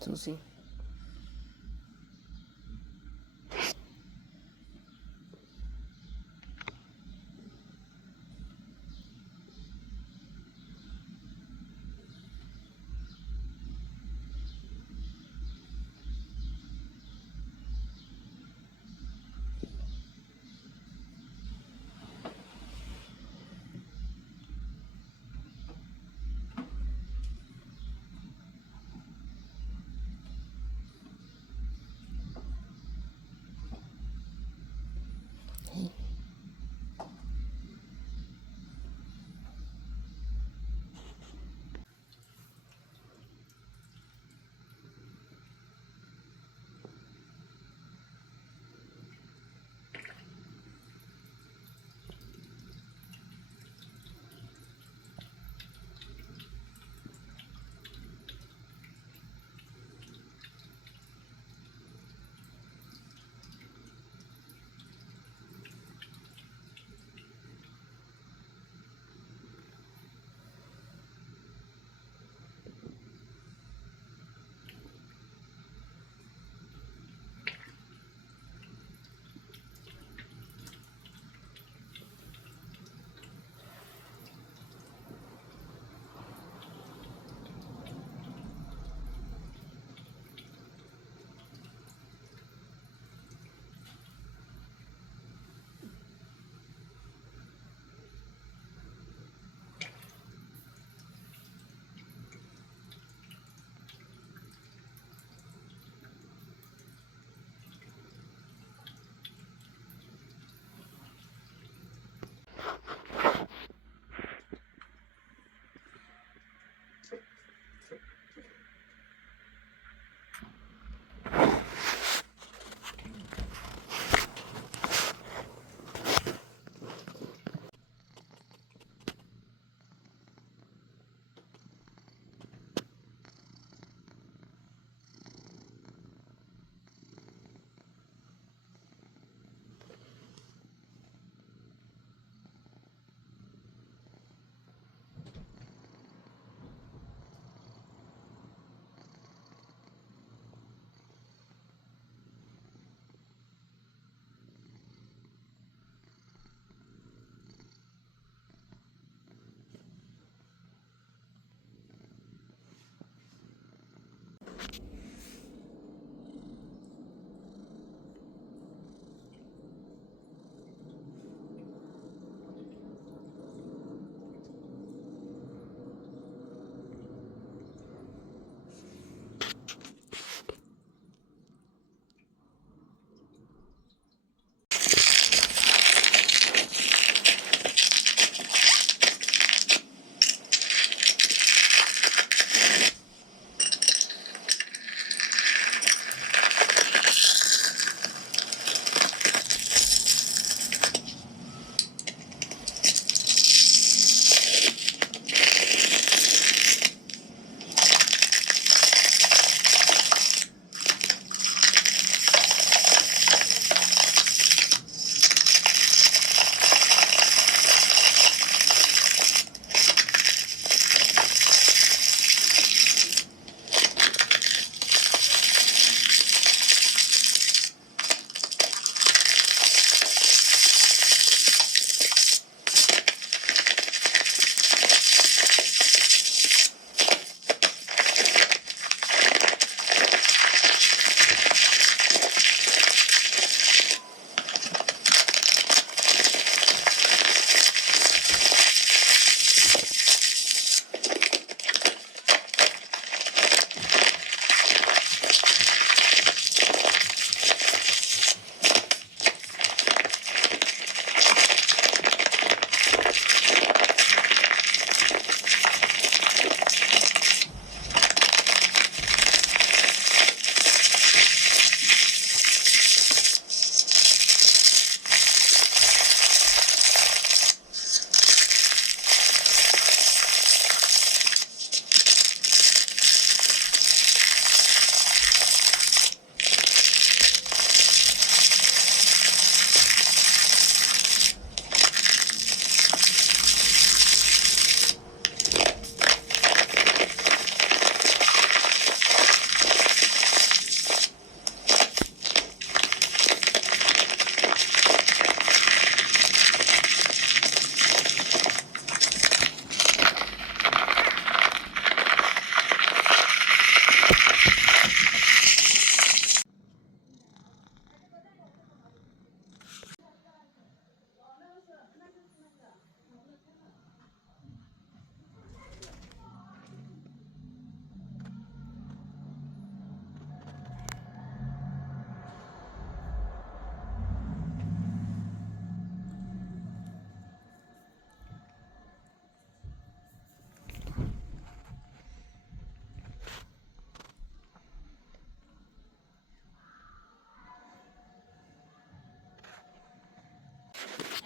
Susi.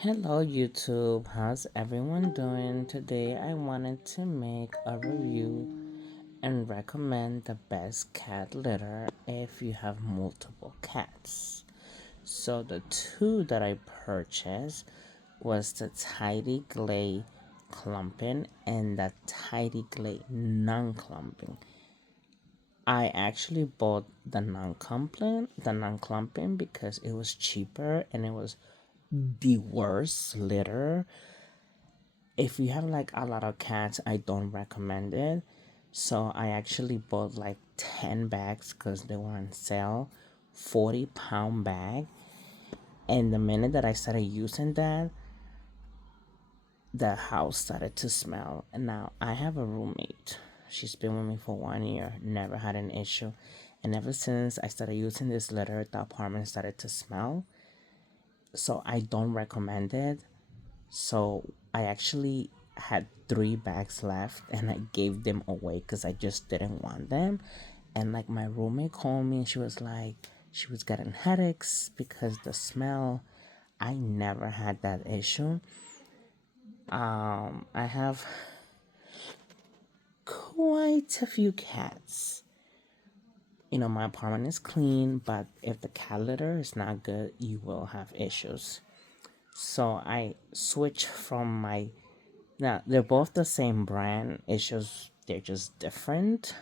Hello YouTube, how's everyone doing? Today I wanted to make a review and recommend the best cat litter if you have multiple cats. So the two that I purchased was the Tidy Glade clumping and the Tidy Glade non-clumping. I actually bought the non-clumping because it was cheaper and it was the worst litter. If you have like a lot of cats, I don't recommend it. So I actually bought like 10 bags because they were on sale, 40-pound bag. And the minute that I started using that, the house started to smell. And now I have a roommate. She's been with me for 1 year, never had an issue. And ever since I started using this litter, the apartment started to smell. So I don't recommend it. So I actually had 3 bags left and I gave them away because I just didn't want them. And like my roommate called me and she was like, she was getting headaches because the smell. I never had that issue. I have quite a few cats. My apartment is clean, but if the cat litter is not good, you will have issues. So I switched from my. Now they're both the same brand. It's just they're just different.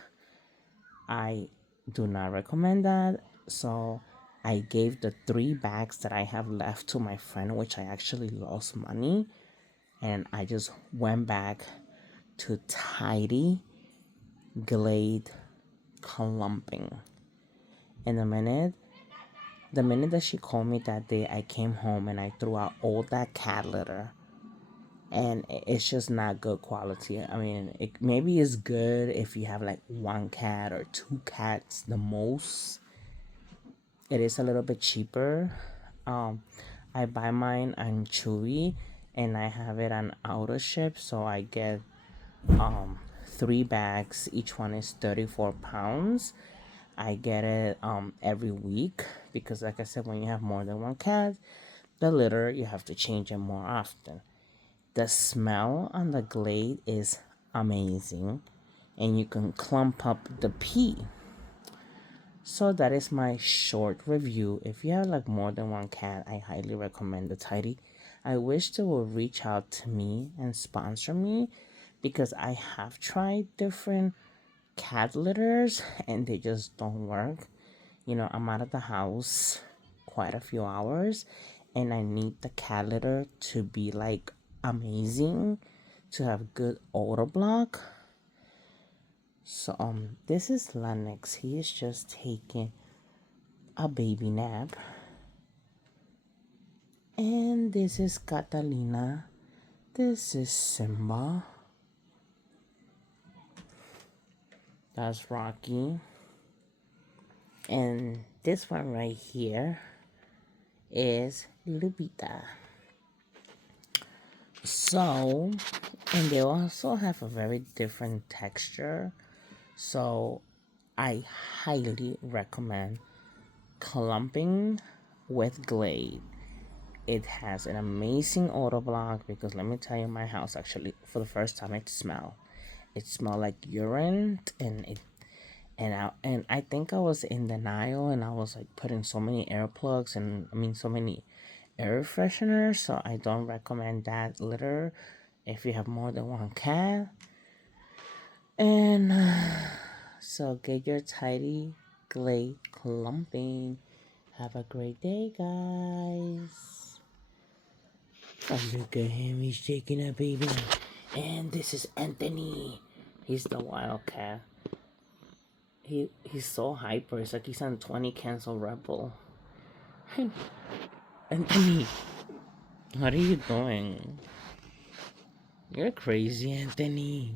I do not recommend that. So I gave the 3 bags that I have left to my friend, which I actually lost money, and I just went back to Tidy Glade clumping. And the minute that she called me that day, I came home and I threw out all that cat litter, and it's just not good quality. I mean, it maybe is good if you have like 1 cat or 2 cats the most. It is a little bit cheaper. I buy mine on Chewy and I have it on auto ship, so I get 3 bags. Each one is 34 pounds. I get it every week because, like I said, when you have more than 1 cat, the litter you have to change it more often. The smell on the Glade is amazing, and you can clump up the pee. So that is my short review. If you have like more than 1 cat, I highly recommend the Tidy. I wish they would reach out to me and sponsor me because I have tried different cat litters and they just don't work. I'm out of the house quite a few hours and I need the cat litter to be like amazing, to have good odor block. So this is Lennox. He is just taking a baby nap. And this is Catalina. This is Simba. That's Rocky. And this one right here is Lupita. So, and they also have a very different texture. So, I highly recommend clumping with Glade. It has an amazing odor block because let me tell you, my house actually, for the first time, it smelled like urine, and I think I was in denial, and I was like putting so many air plugs and so many air fresheners. So I don't recommend that litter if you have more than 1 cat. And so get your Tidy Glade clumping. Have a great day, guys. Oh, look at him, he's shaking a baby. And this is Anthony. He's the wildcat. He's so hyper. It's like he's on 20 Cancel Rebel. Anthony, what are you doing? You're crazy, Anthony.